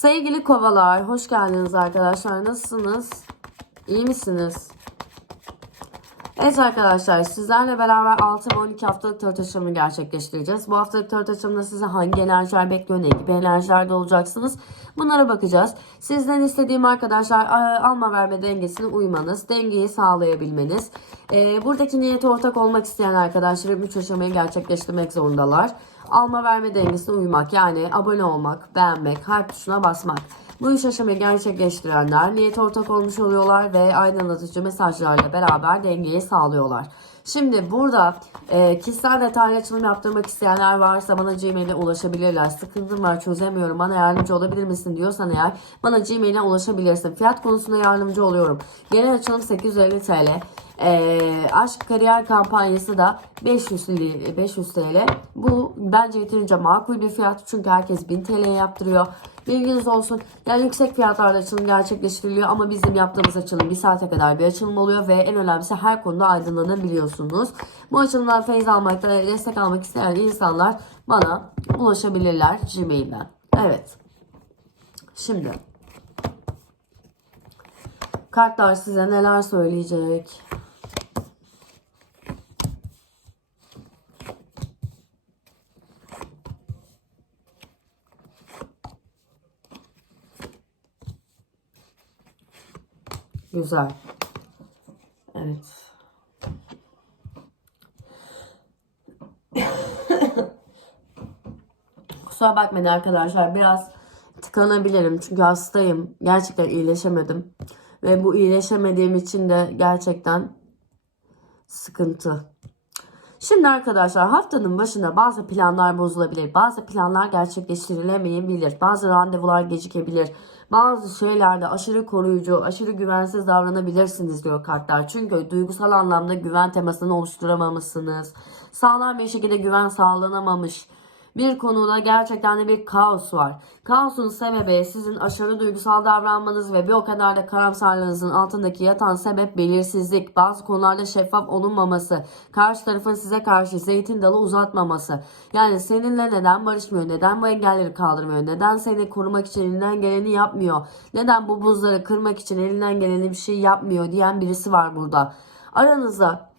Sevgili kovalar, hoş geldiniz arkadaşlar. Nasılsınız? İyi misiniz? Evet arkadaşlar sizlerle beraber 6 ve 12 haftalık tarot açılımı gerçekleştireceğiz. Bu haftalık tarot açılımında size hangi enerjiler bekliyor, ne gibi enerjilerde olacaksınız bunlara bakacağız. Sizden istediğim arkadaşlar alma verme dengesine uymanız, dengeyi sağlayabilmeniz. Ee, buradaki niyete ortak olmak isteyen arkadaşlarım 3 aşamayı gerçekleştirmek zorundalar. Alma verme dengesine uymak yani abone olmak, beğenmek, kalp tuşuna basmak. Bu üç aşamayı gerçekleştirenler niyet ortak olmuş oluyorlar ve aydınlatıcı mesajlarla beraber dengeyi sağlıyorlar. Şimdi burada e, kişisel detaylı açılım yaptırmak isteyenler varsa bana Gmail'e ulaşabilirler. Sıkıntım var çözemiyorum bana yardımcı olabilir misin diyorsan eğer bana Gmail'e ulaşabilirsin. Fiyat konusunda yardımcı oluyorum. Genel açılım 850 TL. E, aşk kariyer kampanyası da 500, li- 500 TL. Bu bence yeterince makul bir fiyat çünkü herkes 1000 TL yaptırıyor. Bilginiz olsun. Yani yüksek fiyatlarda açılım gerçekleştiriliyor ama bizim yaptığımız açılım bir saate kadar bir açılım oluyor ve en önemlisi her konuda aydınlanabiliyorsunuz. Bu açılımdan feyiz almakta destek almak isteyen insanlar bana ulaşabilirler Gmail'den. Evet. Şimdi kartlar size neler söyleyecek? Güzel. Evet. Kusura bakmayın arkadaşlar. Biraz tıkanabilirim. Çünkü hastayım. Gerçekten iyileşemedim. Ve bu iyileşemediğim için de gerçekten sıkıntı. Şimdi arkadaşlar haftanın başında bazı planlar bozulabilir. Bazı planlar gerçekleştirilemeyebilir. Bazı randevular gecikebilir. Bazı şeylerde aşırı koruyucu, aşırı güvensiz davranabilirsiniz diyor kartlar. Çünkü duygusal anlamda güven temasını oluşturamamışsınız. Sağlam bir şekilde güven sağlanamamış. Bir konuda gerçekten de bir kaos var. Kaosun sebebi sizin aşırı duygusal davranmanız ve bir o kadar da karamsarlığınızın altındaki yatan sebep belirsizlik. Bazı konularda şeffaf olunmaması. Karşı tarafın size karşı zeytin dalı uzatmaması. Yani seninle neden barışmıyor? Neden bu engelleri kaldırmıyor? Neden seni korumak için elinden geleni yapmıyor? Neden bu buzları kırmak için elinden geleni bir şey yapmıyor diyen birisi var burada. Aranızda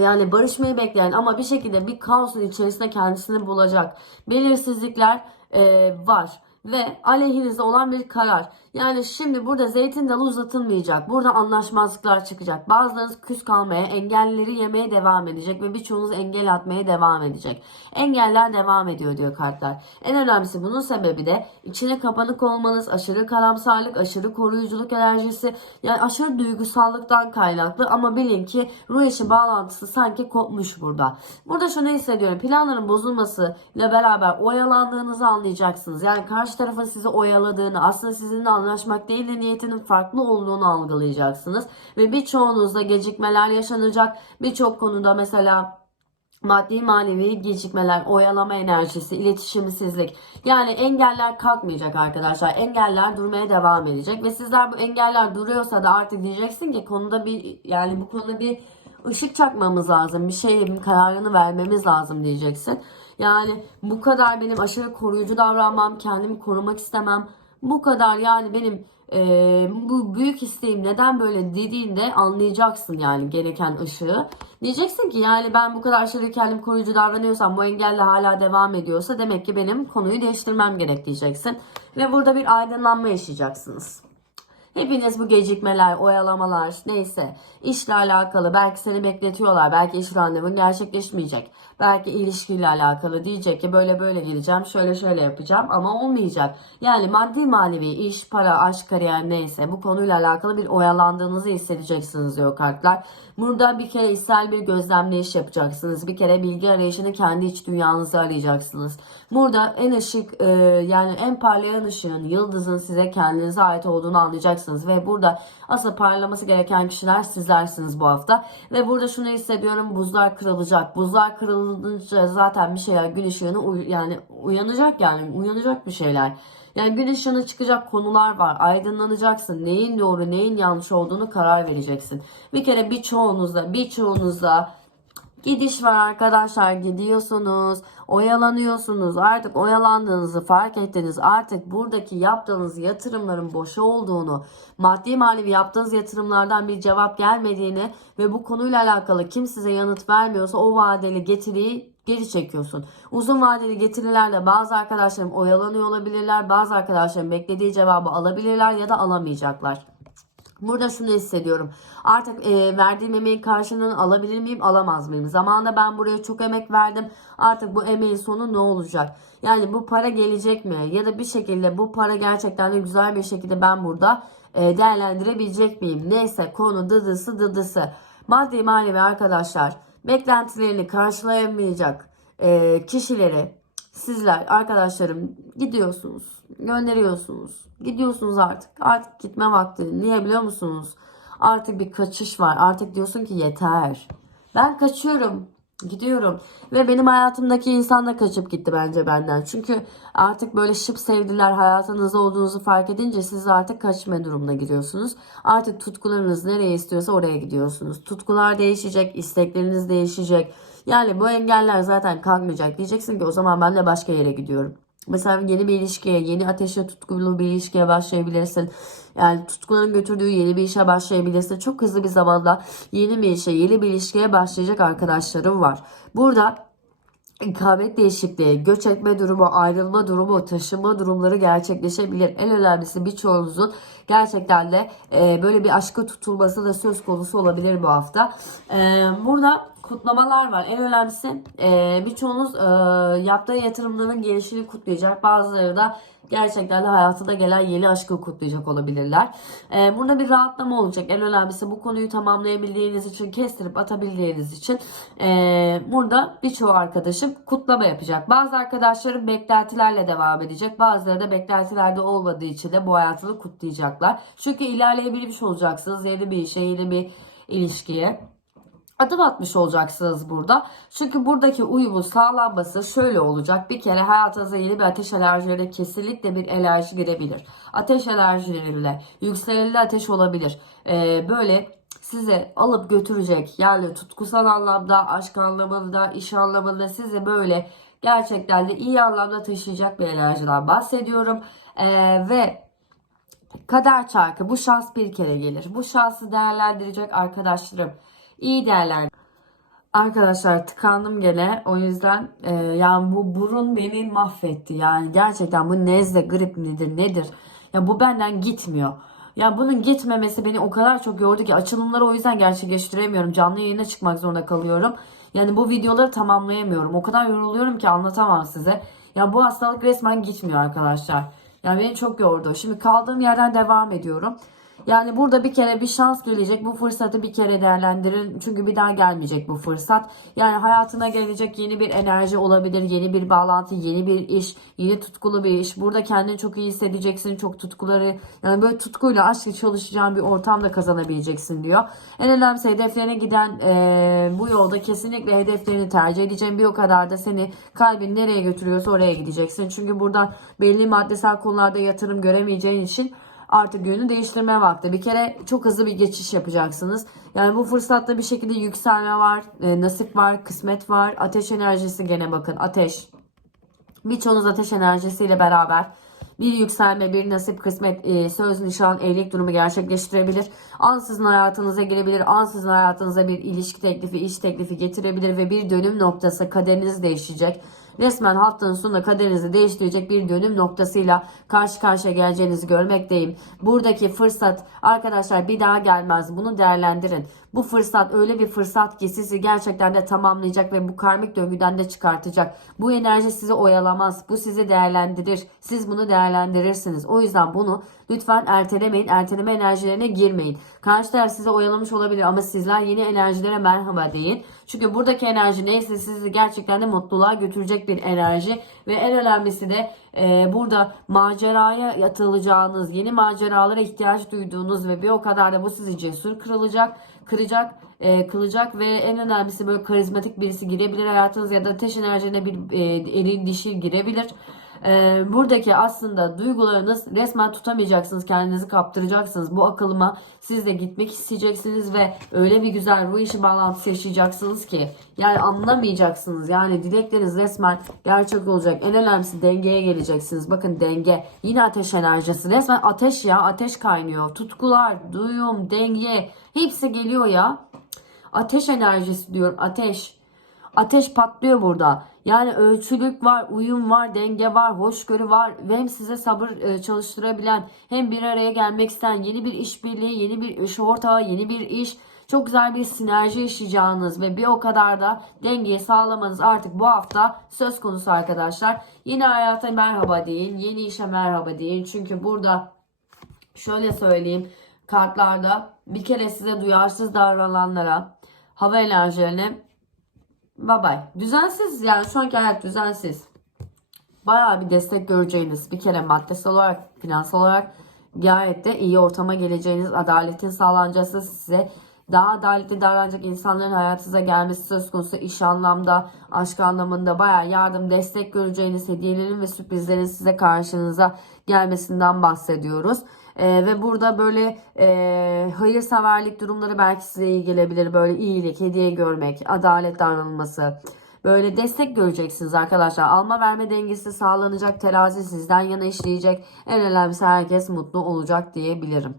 yani barışmayı bekleyen ama bir şekilde bir kaosun içerisinde kendisini bulacak belirsizlikler e, var ve aleyhinize olan bir karar. Yani şimdi burada zeytin dalı uzatılmayacak. Burada anlaşmazlıklar çıkacak. Bazılarınız küs kalmaya, engelleri yemeye devam edecek ve birçoğunuz engel atmaya devam edecek. Engeller devam ediyor diyor kartlar. En önemlisi bunun sebebi de içine kapanık olmanız, aşırı karamsarlık, aşırı koruyuculuk enerjisi, yani aşırı duygusallıktan kaynaklı ama bilin ki ruh eşi bağlantısı sanki kopmuş burada. Burada şunu hissediyorum. Planların bozulması ile beraber oyalandığınızı anlayacaksınız. Yani karşı tarafın sizi oyaladığını, aslında sizinle anlaşmak değil de niyetinin farklı olduğunu algılayacaksınız. Ve birçoğunuzda gecikmeler yaşanacak. Birçok konuda mesela maddi manevi gecikmeler, oyalama enerjisi, iletişimsizlik. Yani engeller kalkmayacak arkadaşlar. Engeller durmaya devam edecek ve sizler bu engeller duruyorsa da artık diyeceksin ki konuda bir yani bu konuda bir ışık çakmamız lazım. Bir şeyin kararını vermemiz lazım diyeceksin. Yani bu kadar benim aşırı koruyucu davranmam, kendimi korumak istemem. Bu kadar yani benim e, bu büyük isteğim neden böyle dediğinde anlayacaksın yani gereken ışığı. Diyeceksin ki yani ben bu kadar aşırı kendimi koruyucu davranıyorsam bu engelle hala devam ediyorsa demek ki benim konuyu değiştirmem gerek diyeceksin. Ve burada bir aydınlanma yaşayacaksınız. Hepiniz bu gecikmeler, oyalamalar neyse işle alakalı belki seni bekletiyorlar. Belki iş randevun gerçekleşmeyecek. Belki ilişkiyle alakalı diyecek ki böyle böyle geleceğim, şöyle şöyle yapacağım ama olmayacak. Yani maddi manevi iş, para, aşk, kariyer neyse bu konuyla alakalı bir oyalandığınızı hissedeceksiniz diyor kartlar. Burada bir kere içsel bir gözlemleyiş yapacaksınız. Bir kere bilgi arayışını kendi iç dünyanızda arayacaksınız. Burada en ışık e, yani en parlayan ışığın, yıldızın size kendinize ait olduğunu anlayacaksınız. Ve burada asıl parlaması gereken kişiler sizlersiniz bu hafta. Ve burada şunu hissediyorum buzlar kırılacak. Buzlar kırılınca zaten bir şeyler gün ışığını yani uyanacak yani uyanacak bir şeyler. Yani gün ışığına çıkacak konular var. Aydınlanacaksın. Neyin doğru, neyin yanlış olduğunu karar vereceksin. Bir kere birçoğunuzda, birçoğunuzda Gidiş var arkadaşlar gidiyorsunuz oyalanıyorsunuz artık oyalandığınızı fark ettiniz artık buradaki yaptığınız yatırımların boşa olduğunu maddi manevi yaptığınız yatırımlardan bir cevap gelmediğini ve bu konuyla alakalı kim size yanıt vermiyorsa o vadeli getiriyi geri çekiyorsun. Uzun vadeli getirilerle bazı arkadaşlarım oyalanıyor olabilirler bazı arkadaşlarım beklediği cevabı alabilirler ya da alamayacaklar. Burada şunu hissediyorum. Artık e, verdiğim emeğin karşılığını alabilir miyim, alamaz mıyım? Zamanında ben buraya çok emek verdim. Artık bu emeğin sonu ne olacak? Yani bu para gelecek mi? Ya da bir şekilde bu para gerçekten de güzel bir şekilde ben burada e, değerlendirebilecek miyim? Neyse konu dıdısı dıdısı. Maddi manevi arkadaşlar beklentilerini karşılayamayacak e, kişileri sizler arkadaşlarım gidiyorsunuz, gönderiyorsunuz. Gidiyorsunuz artık. Artık gitme vakti. Niye biliyor musunuz? Artık bir kaçış var. Artık diyorsun ki yeter. Ben kaçıyorum. Gidiyorum. Ve benim hayatımdaki insan da kaçıp gitti bence benden. Çünkü artık böyle şıp sevdiler hayatınızda olduğunuzu fark edince siz artık kaçma durumuna giriyorsunuz. Artık tutkularınız nereye istiyorsa oraya gidiyorsunuz. Tutkular değişecek, istekleriniz değişecek. Yani bu engeller zaten kalkmayacak. Diyeceksin ki o zaman ben de başka yere gidiyorum. Mesela yeni bir ilişkiye, yeni ateşle tutkulu bir ilişkiye başlayabilirsin. Yani tutkunun götürdüğü yeni bir işe başlayabilirsin. Çok hızlı bir zamanda yeni bir işe, yeni bir ilişkiye başlayacak arkadaşlarım var. Burada ikamet değişikliği, göç etme durumu, ayrılma durumu, taşınma durumları gerçekleşebilir. En önemlisi birçoğunuzun gerçekten de e, böyle bir aşka tutulması da söz konusu olabilir bu hafta. E, burada kutlamalar var. En önemlisi e, birçoğunuz e, yaptığı yatırımların gelişini kutlayacak. Bazıları da gerçekten de hayatına gelen yeni aşkı kutlayacak olabilirler. Ee, burada bir rahatlama olacak. En önemlisi bu konuyu tamamlayabildiğiniz için, kestirip atabildiğiniz için ee, burada birçoğu arkadaşım kutlama yapacak. Bazı arkadaşlarım beklentilerle devam edecek. Bazıları da beklentilerde olmadığı için de bu hayatını kutlayacaklar. Çünkü ilerleyebilmiş olacaksınız yeni bir işe, yeni bir ilişkiye adım atmış olacaksınız burada. Çünkü buradaki uyumun sağlanması şöyle olacak. Bir kere hayatınıza yeni bir ateş alerjileri kesinlikle bir alerji girebilir. Ateş alerjileriyle yükseleli ateş olabilir. Ee, böyle size alıp götürecek yani tutkusal anlamda, aşk anlamında, iş anlamında sizi böyle gerçekten de iyi anlamda taşıyacak bir enerjiden bahsediyorum. Ee, ve kader çarkı bu şans bir kere gelir. Bu şansı değerlendirecek arkadaşlarım iyi değerlendir. Arkadaşlar tıkandım gene. O yüzden e, yani bu burun beni mahvetti. Yani gerçekten bu nezle, grip nedir, nedir? Ya bu benden gitmiyor. Ya bunun gitmemesi beni o kadar çok yordu ki açılımları o yüzden gerçekleştiremiyorum. Canlı yayına çıkmak zorunda kalıyorum. Yani bu videoları tamamlayamıyorum. O kadar yoruluyorum ki anlatamam size. Ya bu hastalık resmen gitmiyor arkadaşlar. Yani beni çok yordu. Şimdi kaldığım yerden devam ediyorum. Yani burada bir kere bir şans gelecek. Bu fırsatı bir kere değerlendirin. Çünkü bir daha gelmeyecek bu fırsat. Yani hayatına gelecek yeni bir enerji olabilir. Yeni bir bağlantı, yeni bir iş, yeni tutkulu bir iş. Burada kendini çok iyi hissedeceksin. Çok tutkuları yani böyle tutkuyla aşkla çalışacağın bir ortamda kazanabileceksin diyor. En önemlisi hedeflerine giden e, bu yolda kesinlikle hedeflerini tercih edeceğim. Bir o kadar da seni kalbin nereye götürüyorsa oraya gideceksin. Çünkü buradan belli maddesel konularda yatırım göremeyeceğin için artık yönü değiştirme vakti. Bir kere çok hızlı bir geçiş yapacaksınız. Yani bu fırsatta bir şekilde yükselme var, e, nasip var, kısmet var. Ateş enerjisi gene bakın ateş. Birçoğunuz ateş enerjisiyle beraber bir yükselme, bir nasip, kısmet, e, söz, nişan, evlilik durumu gerçekleştirebilir. Ansızın hayatınıza girebilir. Ansızın hayatınıza bir ilişki teklifi, iş teklifi getirebilir ve bir dönüm noktası kaderiniz değişecek resmen haftanın sonunda kaderinizi değiştirecek bir dönüm noktasıyla karşı karşıya geleceğinizi görmekteyim. Buradaki fırsat arkadaşlar bir daha gelmez. Bunu değerlendirin. Bu fırsat öyle bir fırsat ki sizi gerçekten de tamamlayacak ve bu karmik döngüden de çıkartacak. Bu enerji sizi oyalamaz. Bu sizi değerlendirir. Siz bunu değerlendirirsiniz. O yüzden bunu lütfen ertelemeyin. Erteleme enerjilerine girmeyin. Karşı taraf sizi oyalamış olabilir ama sizler yeni enerjilere merhaba deyin. Çünkü buradaki enerji neyse sizi gerçekten de mutluluğa götürecek bir enerji ve en önemlisi de e, burada maceraya atılacağınız, yeni maceralara ihtiyaç duyduğunuz ve bir o kadar da bu sizi cesur kırılacak, kıracak, e, kılacak ve en önemlisi böyle karizmatik birisi girebilir hayatınız ya da ateş enerjine bir e, eril dişi girebilir. Ee, buradaki aslında duygularınız resmen tutamayacaksınız. Kendinizi kaptıracaksınız. Bu akılıma siz de gitmek isteyeceksiniz ve öyle bir güzel ruh işi bağlantısı yaşayacaksınız ki yani anlamayacaksınız. Yani dilekleriniz resmen gerçek olacak. En önemlisi dengeye geleceksiniz. Bakın denge. Yine ateş enerjisi. Resmen ateş ya. Ateş kaynıyor. Tutkular, duyum, denge hepsi geliyor ya. Ateş enerjisi diyorum. Ateş. Ateş patlıyor burada. Yani ölçülük var, uyum var, denge var, hoşgörü var hem size sabır e, çalıştırabilen hem bir araya gelmek isteyen yeni bir işbirliği, yeni bir iş ortağı, yeni bir iş çok güzel bir sinerji yaşayacağınız ve bir o kadar da dengeyi sağlamanız artık bu hafta söz konusu arkadaşlar. Yeni hayata merhaba deyin, yeni işe merhaba deyin. Çünkü burada şöyle söyleyeyim kartlarda bir kere size duyarsız davrananlara hava enerjilerine Bye bye. Düzensiz yani şu anki hayat düzensiz. Bayağı bir destek göreceğiniz bir kere maddesel olarak, finansal olarak gayet de iyi ortama geleceğiniz, adaletin sağlanacağı size daha adaletli davranacak insanların hayatınıza gelmesi söz konusu iş anlamda, aşk anlamında bayağı yardım, destek göreceğiniz hediyelerin ve sürprizlerin size karşınıza gelmesinden bahsediyoruz. Ee, ve burada böyle e, hayırseverlik durumları belki size iyi gelebilir. Böyle iyilik, hediye görmek, adalet davranılması. Böyle destek göreceksiniz arkadaşlar. Alma verme dengesi sağlanacak. Terazi sizden yana işleyecek. En önemlisi herkes mutlu olacak diyebilirim.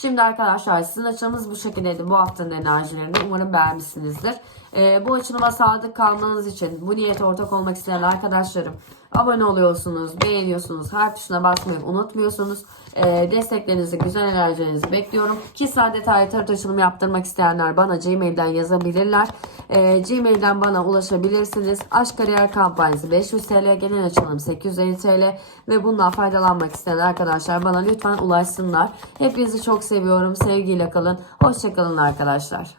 Şimdi arkadaşlar sizin açılımınız bu şekildeydi. Bu haftanın enerjilerini umarım beğenmişsinizdir. Ee, bu açılıma sadık kalmanız için bu niyete ortak olmak isteyen arkadaşlarım abone oluyorsunuz, beğeniyorsunuz, her tuşuna basmayı unutmuyorsunuz. Ee, desteklerinizi, güzel enerjilerinizi bekliyorum. Kişisel detaylı tarot açılımı yaptırmak isteyenler bana Gmail'den yazabilirler. Ee, Gmail'den bana ulaşabilirsiniz. Aşk Kariyer Kampanyası 500 TL, genel açılım 850 TL ve bundan faydalanmak isteyen arkadaşlar bana lütfen ulaşsınlar. Hepinizi çok seviyorum. Sevgiyle kalın. Hoşçakalın arkadaşlar.